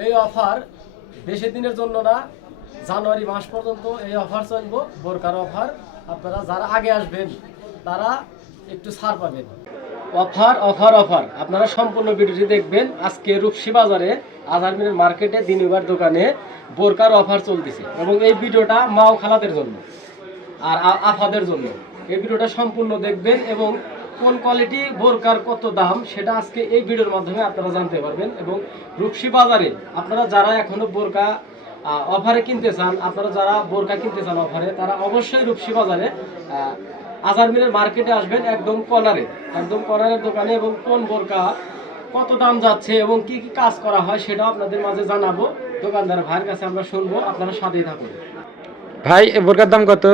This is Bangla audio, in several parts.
এই অফার বেশি দিনের জন্য না, জানুয়ারি মাস পর্যন্ত এই অফার চলবে, বোরকার অফার। আপনারা যারা আগে আসবেন তারা একটু ছাড় পাবেন। অফার অফার অফার, আপনারা সম্পূর্ণ ভিডিওটি দেখবেন। আজকে রূপসী বাজারে আজহার মিনার মার্কেটে দিনুবার দোকানে বোরকার অফার চলতেছে, এবং এই ভিডিওটা মাও খালাদের জন্য আর আফাদের জন্য। এই ভিডিওটা সম্পূর্ণ দেখবেন এবং কোন কোয়ালিটি বোরকার কত দাম সেটা আজকে এই ভিডিওর মাধ্যমে আপনারা জানতে পারবেন। এবং রূপসী বাজারে আপনারা যারা এখনো বোরকা অফারে কিনতে চান, আপনারা যারা বোরকা কিনতে চান অফারে, তারা অবশ্যই রূপসী বাজারে আজহার মিনার মার্কেটে আসবেন, একদম কর্নারের দোকানে। এবং কোন বোরকা কত দাম যাচ্ছে এবং কি কি কাজ করা হয় সেটাও আপনাদের মাঝে জানাবো। দোকানদার ভাইয়ের কাছে আমরা শুনবো, আপনারা সাথেই থাকুন। ভাই এ বোরকার দাম কত?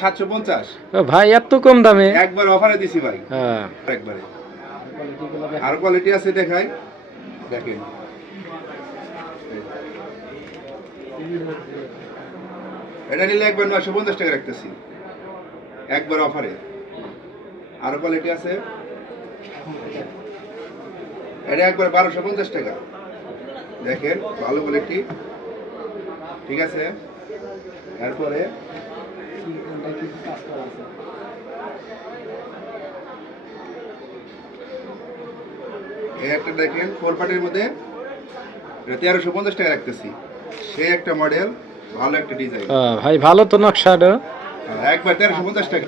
750। ও ভাই এত কম দামে? একবার অফারে দিছি ভাই। হ্যাঁ একবারে। আর কোয়ালিটি আছে দেখাই, দেখেন। এটা নিলে একবার 950 টাকা রাখতেছি, একবার অফারে। আর কোয়ালিটি আছে, এটা একবার 1250 টাকা। দেখেন ভালো কোয়ালিটি, ঠিক আছে। তারপরে এই একটা দেখেন 4 পার্টির মধ্যে, এটা 1350 টাকা রাখতেছি। সে একটা মডেল, ভালো একটা ডিজাইন। ভাই ভালো তো নকশাটা। একবার 1350 টাকা।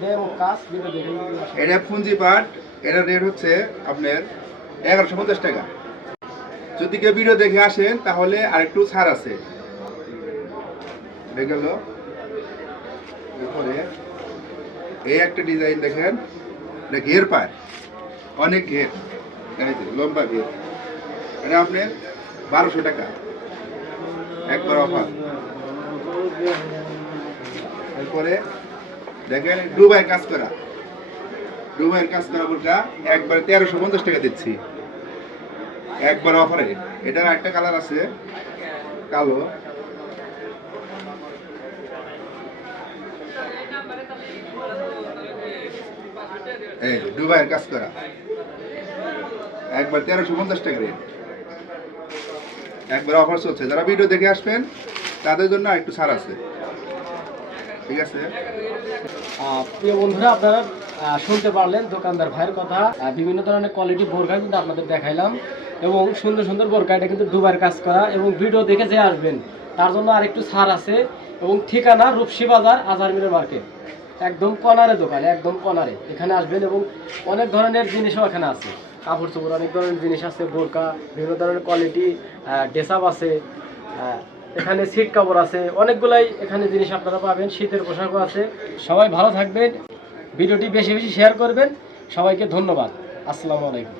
এটা পুঞ্জি পাট, এটার রেট হচ্ছে আপনার 1150 টাকা। যদি কেউ ভিডিও দেখে আসেন তাহলে আরেকটু ছাড় আছে। গেল। এরপরে এই একটা ডিজাইন দেখেন, এটা ঘের পায়, অনেক ঘের, লম্বা ঘের। এটা আপনার 1200 টাকা, একবার অফার। এরপরে দেখেন দুবাইয়ের কাজ করা বোরকা, একবার 1350 টাকা দিচ্ছি, একবার অফারে। এটার একটা কালার আছে কালো, এই দুবাইয়ের কাজ করা, একবার 1350 টাকা রেট, একবার অফার চলছে। যারা ভিডিও দেখে আসবেন তাদের জন্য একটু ছাড় আছে, ঠিক আছে। প্রিয় বন্ধুরা, আপনারা শুনতে পারলেন দোকানদার ভাইয়ের কথা। বিভিন্ন ধরনের কোয়ালিটি বোরকা কিন্তু আপনাদের দেখাইলাম, এবং সুন্দর সুন্দর বোরকা। এটা কিন্তু দুবাইয়ের কাজ করা, এবং ভিডিও দেখে যে আসবেন তার জন্য আরেকটু ছাড় আছে। এবং ঠিকানা রূপসী বাজার আজহার মিনার মার্কেট, একদম কর্নারে দোকান, একদম কর্নারে। এখানে আসবেন এবং অনেক ধরনের জিনিসও এখানে আছে, কাপড় চোপড় অনেক ধরনের জিনিস আছে, বোরকা বিভিন্ন ধরনের কোয়ালিটি, ড্রেসআপ আছে, এখানে সিট কাপড় আছে, অনেকগুলাই এখানে জিনিস আপনারা পাবেন। শীতের পোশাকও আছে। সবাই ভালো থাকবেন, ভিডিওটি বেশি বেশি শেয়ার করবেন। সবাইকে ধন্যবাদ। আসসালামু আলাইকুম।